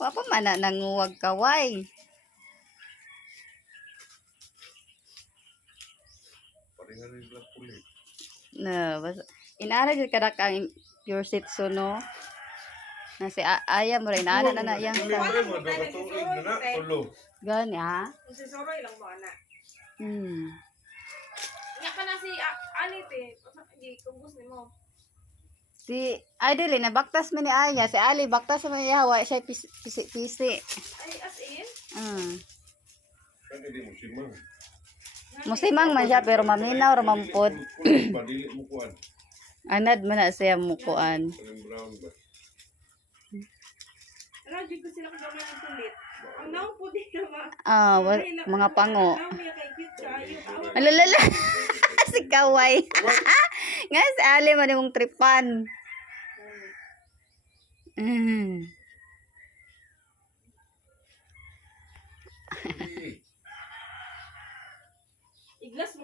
Wa pa man na nanguwag kaway. No, basta inara jud kada kang pure Shih Tzu, no. Na si Aya mo rin ana na yang sa. Gani ha? Si Soroy lang mo ana. Nya ka na si Alit eh. Hindi kung gusto mo. Si Idol na baktas man ni Aya, si Ali baktas man niya wa siya pisi. Ay as in? Kan hindi musimang. Musimang man siya pero maminaw ra mampod. Padili mo kuan. Anad man na siya mukuan. Brown ba? Radyo ko sila kung naman ang kulit. Ang naong po din naman. Mga pango. Naong niya kay cute kayo. Alalala. Si Kaway. Nga si Ali man yung tripan. Iglas mo.